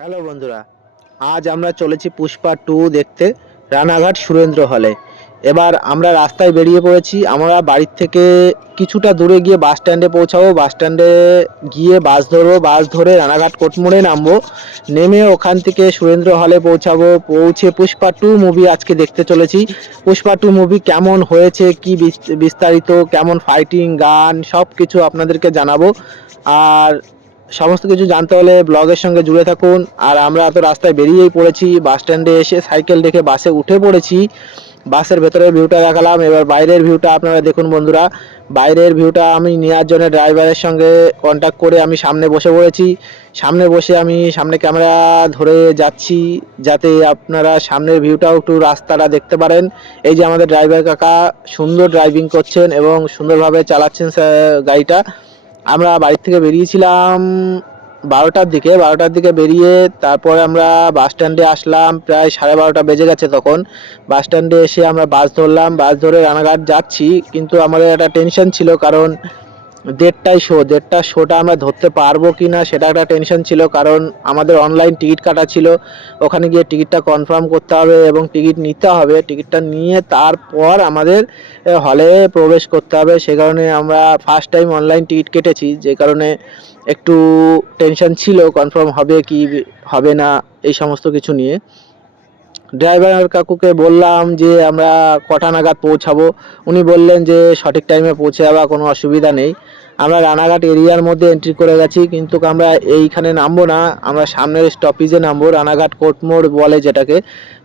Hello বন্ধুরা, আজ আমরা চলেছি পুষ্পা 2 দেখতে রানাঘাট সুরেন্দ্র হলে। এবার আমরা রাস্তায় বেরিয়ে পড়েছি। আমরা বাড়ির থেকে কিছুটা দূরে গিয়ে বাস স্ট্যান্ডে পৌঁছাবো। বাস স্ট্যান্ডে গিয়ে বাস ধরবো, বাস ধরে রানাঘাট কোর্টমোড়ে নামবো। নেমে ওখান থেকে সুরেন্দ্র হলে পৌঁছাবো। পৌঁছে পুষ্পা 2 মুভি আজকে দেখতে চলেছি। পুষ্পা 2 মুভি কেমন হয়েছে, কি বিস্তারিত, কেমন ফাইটিং, গান সব কিছু আপনাদেরকে জানাবো। আর সমস্ত কিছু জানতে হলে ব্লগের সঙ্গে জুড়ে থাকুন। আর আমরা তো রাস্তায় বেরিয়েই পড়েছি। বাস স্ট্যান্ডে এসে সাইকেল রেখে বাসে উঠে পড়েছি। বাসের ভেতরের ভিউটা দেখালাম, এবার বাইরের ভিউটা আপনারা দেখুন বন্ধুরা। বাইরের ভিউটা আমি নেওয়ার জন্য ড্রাইভারের সঙ্গে কন্ট্যাক্ট করে আমি সামনে বসে পড়েছি। সামনে বসে আমি সামনে ক্যামেরা ধরে যাচ্ছি, যাতে আপনারা সামনের ভিউটাও একটু রাস্তাটা দেখতে পারেন। এই যে আমাদের ড্রাইভার কাকা সুন্দর ড্রাইভিং করছেন এবং সুন্দরভাবে চালাচ্ছেন গাড়িটা। আমরা বাড়ি থেকে বেরিয়েছিলাম 12টার দিকে বেরিয়ে তারপরে আমরা বাস স্ট্যান্ডে আসলাম। প্রায় 12:30 বেজে গেছে তখন। বাস স্ট্যান্ডে এসে আমরা বাস ধরলাম, বাস ধরে রানাঘাট যাচ্ছি। কিন্তু আমাদের একটা টেনশন ছিল, কারণ 1:30টার শোটা আমরা ধরতে পারবো কি না সেটা একটা টেনশন ছিল, কারণ আমাদের অনলাইন টিকিট কাটা ছিল। ওখানে গিয়ে টিকিটটা কনফার্ম করতে হবে এবং টিকিট নিতে হবে। টিকিটটা নিয়ে তারপর আমাদের হলে প্রবেশ করতে হবে। সে কারণে আমরা ফার্স্ট টাইম অনলাইন টিকিট কেটেছি, যে কারণে একটু টেনশন ছিল কনফার্ম হবে কি হবে না এই সমস্ত কিছু নিয়ে। ড্রাইভার কাকুকে বললাম যে আমরা কটা নাগাদ পৌঁছাবো। উনি বললেন যে সঠিক টাইমে পৌঁছে যাওয়া, কোনো অসুবিধা নেই। আমরা রানাঘাট এরিয়ার মধ্যে এন্ট্রি করে গেছি, কিন্তু আমরা এইখানে নামবো না, আমরা সামনের স্টপেজে নামবো। রানাঘাট কোর্টমোড় বলে যেটাকে,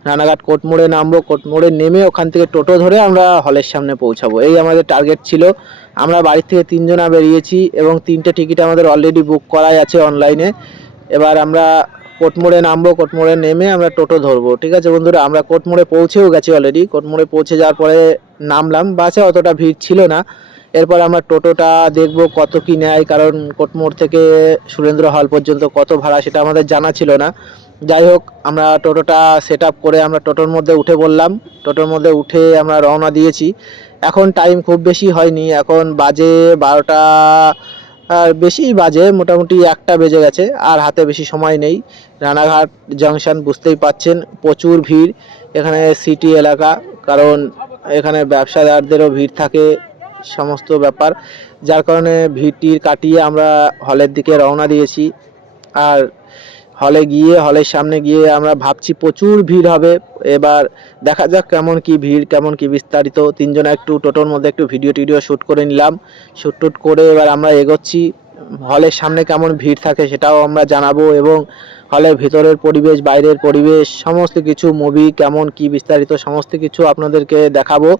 রানাঘাট কোর্টমোড়ে নামবো। কোর্টমোড়ে নেমে ওখান থেকে টোটো ধরে আমরা হলের সামনে পৌঁছাবো, এই আমাদের টার্গেট ছিল। আমরা বাড়ি থেকে 3জনা বেরিয়েছি এবং 3টে টিকিট আমাদের অলরেডি বুক করাই আছে অনলাইনে। এবার আমরা কোর্টমোড়ে নামবো, কোর্টমোড়ে নেমে আমরা টোটো ধরবো। ঠিক আছে বন্ধুরা, আমরা কোর্টমোড়ে পৌঁছেও গেছি অলরেডি। কোর্টমোড়ে পৌঁছে যাওয়ার পরে নামলাম, বাসে অতটা ভিড় ছিল না। এরপর আমরা টোটোটা দেখবো কত কি নেয়, কারণ কোর্টমোড় থেকে সুরেন্দ্র হল পর্যন্ত কত ভাড়া সেটা আমাদের জানা ছিল না। যাই হোক, আমরা টোটোটা সেট আপ করে আমরা টোটোর মধ্যে উঠে পড়লাম। টোটোর মধ্যে উঠে আমরা রওনা দিয়েছি। এখন টাইম খুব বেশি হয়নি, এখন বাজে 12টা আর বেশি বাজে, মোটামুটি 1টা বেজে গেছে। আর হাতে বেশি সময় নেই। রানাঘাট জংশন বুঝতেই পাচ্ছেন, প্রচুর ভিড়। এখানে সিটি এলাকা, কারণ এখানে ব্যবসাদারদেরও ভিড় থাকে, সমস্ত ব্যাপার। যার কারণে ভিড় কাটিয়ে আমরা হলের দিকে রওনা দিয়েছি। আর হলে গিয়ে, হলের সামনে গিয়ে আমরা ভাবছি প্রচুর ভিড় হবে। এবার দেখা যাক কেমন কি ভিড়, কেমন কি বিস্তারিত। 3জনা একটু টোটোর মধ্যে একটু ভিডিও শ্যুট করে নিলাম। শ্যুট করে এবার আমরা এগোচ্ছি। হলের সামনে কেমন ভিড় থাকে সেটাও আমরা জানাবো, এবং হলের ভিতরের পরিবেশ, বাইরের পরিবেশ, সমস্ত কিছু, মুভি কেমন কি বিস্তারিত সমস্ত কিছু আপনাদেরকে দেখাবো।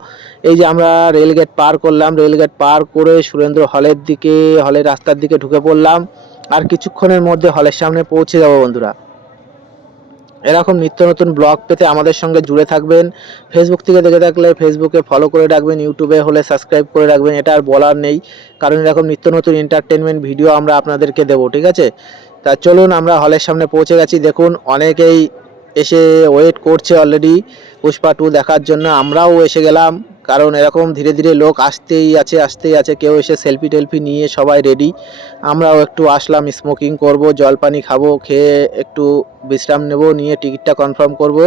এই যে আমরা রেলগেট পার করলাম, রেলগেট পার করে সুরেন্দ্র হলের দিকে, হলের রাস্তার দিকে ঢুকে পড়লাম। আর কিছুক্ষণের মধ্যে হলের সামনে পৌঁছে যাব বন্ধুরা। এরকম নিত্য নতুন ব্লগ পেতে আমাদের সঙ্গে জুড়ে থাকবেন। ফেসবুক থেকে দেখে থাকলে ফেসবুকে ফলো করে রাখবেন, ইউটিউবে হলে সাবস্ক্রাইব করে রাখবেন। এটা আর বলার নেই, কারণ এরকম নিত্য নতুন এন্টারটেনমেন্ট ভিডিও আমরা আপনাদেরকে দেবো। ঠিক আছে, তা চলুন, আমরা হলের সামনে পৌঁছে গেছি। দেখুন অনেকেই এসে ওয়েট করছে অলরেডি পুষ্পা 2 দেখার জন্য। আমরাও এসে গেলাম, কারণ এরকম ধীরে ধীরে লোক আসতেই আছে। কেউ এসে সেলফি টেলফি নিয়ে সবাই রেডি। আমরাও একটু আসলাম, স্মোকিং করব, জলপানি খাবো, খেয়ে একটু বিশ্রাম নেব, নিয়ে টিকিটটা কনফার্ম করব,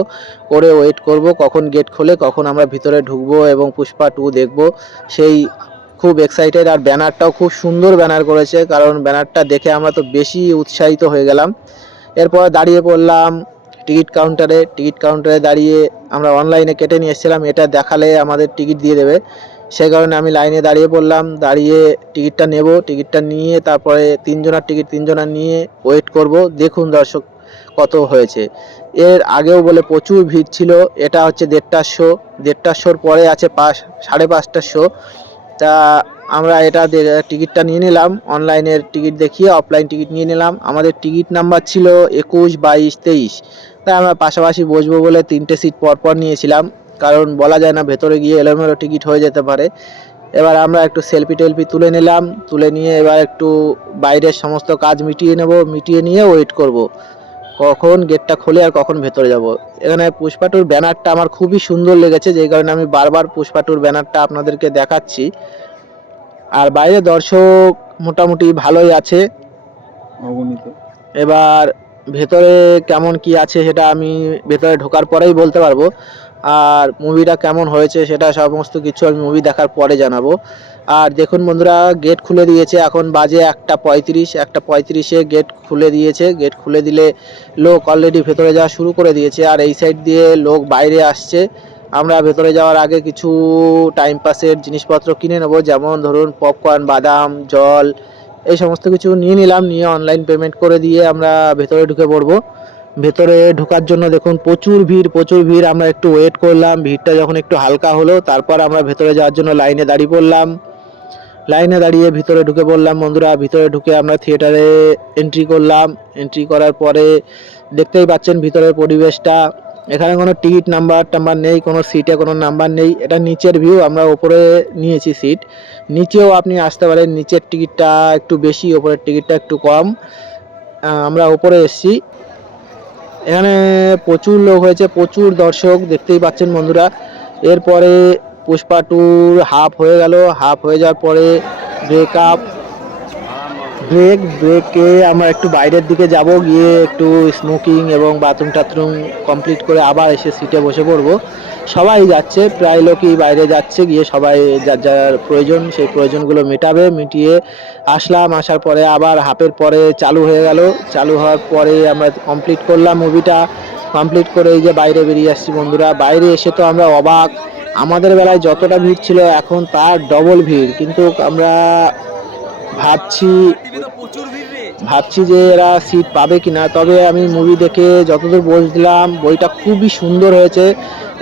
করে ওয়েট করব কখন গেট খোলে, কখন আমরা ভিতরে ঢুকবো এবং পুষ্পা 2 দেখব। সেই খুব এক্সাইটেড। আর ব্যানারটাও খুব সুন্দর ব্যানার করেছে, কারণ ব্যানারটা দেখে আমরা তো বেশি উৎসাহিত হয়ে গেলাম। এরপর দাঁড়িয়ে পড়লাম টিকিট কাউন্টারে দাঁড়িয়ে আমরা অনলাইনে কেটে নিয়ে এসেছিলাম, এটা দেখালে আমাদের টিকিট দিয়ে দেবে। সেই কারণে আমি লাইনে দাঁড়িয়ে পড়লাম, দাঁড়িয়ে টিকিটটা নেব। টিকিটটা নিয়ে তারপরে 3জনার টিকিট 3জনা নিয়ে ওয়েট করব। দেখুন দর্শক কত হয়েছে। এর আগেও বলে প্রচুর ভিড় ছিল। এটা হচ্ছে 1:30টার শো, 1:30টার শোর পরে আছে 5:30টার শো। তা আমরা এটা টিকিটটা নিয়ে নিলাম, অনলাইনের টিকিট দেখিয়ে অফলাইন টিকিট নিয়ে নিলাম। আমাদের টিকিট নাম্বার ছিল 21, 22, 23। তাই আমরা পাশাপাশি বসবো বলে 3টে সিট পরপর নিয়েছিলাম, কারণ বলা যায় না, ভেতরে গিয়ে এলোমেলো টিকিট হয়ে যেতে পারে। এবার আমরা একটু সেলফি টেলফি তুলে নিলাম, তুলে নিয়ে এবার একটু বাইরের সমস্ত কাজ মিটিয়ে নেব, মিটিয়ে নিয়ে ওয়েট করব কখন গেটটা খোলে আর কখন ভেতরে যাব। এখানে পুষ্পা 2-র ব্যানারটা আমার খুবই সুন্দর লেগেছে, যেই কারণে আমি বারবার পুষ্পা 2-র ব্যানারটা আপনাদেরকে দেখাচ্ছি। আর বাইরে দর্শক মোটামুটি ভালোই আছে। অগণিত। এবার ভেতরে কেমন কি আছে সেটা আমি ভেতরে ঢোকার পরেই বলতে পারবো। আর মুভিটা কেমন হয়েছে সেটা সমস্ত কিছু আমি মুভি দেখার পরে জানাবো। আর দেখুন বন্ধুরা, গেট খুলে দিয়েছে, এখন বাজে 1:35, 1:35-এ গেট খুলে দিয়েছে। গেট খুলে দিলে লোক অলরেডি ভেতরে যাওয়া শুরু করে দিয়েছে, আর এই সাইড দিয়ে লোক বাইরে আসছে। আমরা ভেতরে যাওয়ার আগে কিছু টাইম পাসের জিনিসপত্র কিনে নেবো, যেমন ধরুন পপকর্ন, বাদাম, জল, এই সমস্ত কিছু নিয়ে নিলাম। নিয়ে অনলাইন পেমেন্ট করে দিয়ে আমরা ভেতরে ঢুকে পড়বো। ভেতরে ঢোকার জন্য দেখুন প্রচুর ভিড়, প্রচুর ভিড়। আমরা একটু ওয়েট করলাম, ভিড়টা যখন একটু হালকা হলো তারপর আমরা ভেতরে যাওয়ার জন্য লাইনে দাঁড়িয়ে পড়লাম। লাইনে দাঁড়িয়ে ভিতরে ঢুকে পড়লাম বন্ধুরা। ভিতরে ঢুকে আমরা থিয়েটারে এন্ট্রি করলাম। এন্ট্রি করার পরে দেখতেই পাচ্ছেন ভিতরের পরিবেশটা। এখানে কোনো টিকিট নাম্বার টাম্বার নেই, কোনো সিটে কোনো নাম্বার নেই। এটা নিচের ভিউ, আমরা ওপরে নিয়েছি সিট। নিচেও আপনি আসতে পারেন, নিচের টিকিটটা একটু বেশি, ওপরের টিকিটটা একটু কম। আমরা ওপরে এসেছি। এখানে প্রচুর লোক হয়েছে, প্রচুর দর্শক দেখতেই পাচ্ছেন বন্ধুরা। এরপরে পুষ্পা টুর হাফ হয়ে গেল। হাফ হয়ে যাওয়ার পরে ব্রেকআপ, ব্রেকে আমরা একটু বাইরের দিকে যাব, গিয়ে একটু স্মোকিং এবং বাথরুম টাথরুম কমপ্লিট করে আবার এসে সিটে বসে পড়বো। সবাই যাচ্ছে, প্রায় লোকই বাইরে যাচ্ছে, গিয়ে সবাই যার যার প্রয়োজন সেই প্রয়োজনগুলো মেটাবে। মিটিয়ে আসলাম, আসার পরে আবার হাফের পরে চালু হয়ে গেল। চালু হওয়ার পরে আমরা কমপ্লিট করলাম মুভিটা। কমপ্লিট করে এই যে বাইরে বেরিয়ে আসছি বন্ধুরা। বাইরে এসে তো আমরা অবাক, আমাদের বেলায় যতটা ভিড় ছিল এখন তার ডবল ভিড়। কিন্তু আমরা ভাবছি ভাবছি যে এরা সিট পাবে কিনা। তবে আমি মুভি দেখে যতদূর বুঝলাম বইটা খুবই সুন্দর হয়েছে।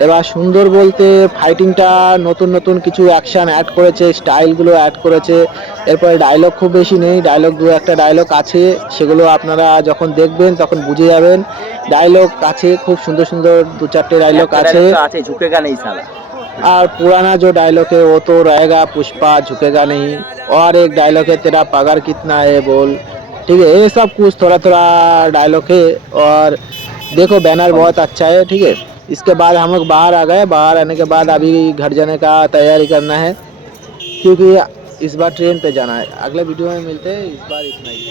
এবার সুন্দর বলতে ফাইটিংটা নতুন নতুন কিছু অ্যাকশন অ্যাড করেছে, স্টাইলগুলো অ্যাড করেছে। এরপরে ডায়লগ খুব বেশি নেই, ডায়লগ দু একটা ডায়লগ আছে, সেগুলো আপনারা যখন দেখবেন তখন বুঝে যাবেন। ডায়লগ আছে খুব সুন্দর সুন্দর, দু চারটে ডায়লগ আছে। झुकेगा नहीं साला। और पुराना जो डायलॉग है वो तो रहेगा, पुष्पा झुकेगा नहीं। और एक डायलॉग है तेरा पगार कितना है बोल, ठीक है। ये सब कुछ थोड़ा थोड़ा डायलॉग है। और देखो बैनर बहुत अच्छा है, ठीक है। इसके बाद हम लोग बाहर आ गए। बाहर आने के बाद अभी घर जाने का तैयारी करना है, क्योंकि इस बार ट्रेन पे जाना है। अगले वीडियो में मिलते हैं, इस बार इतना ही।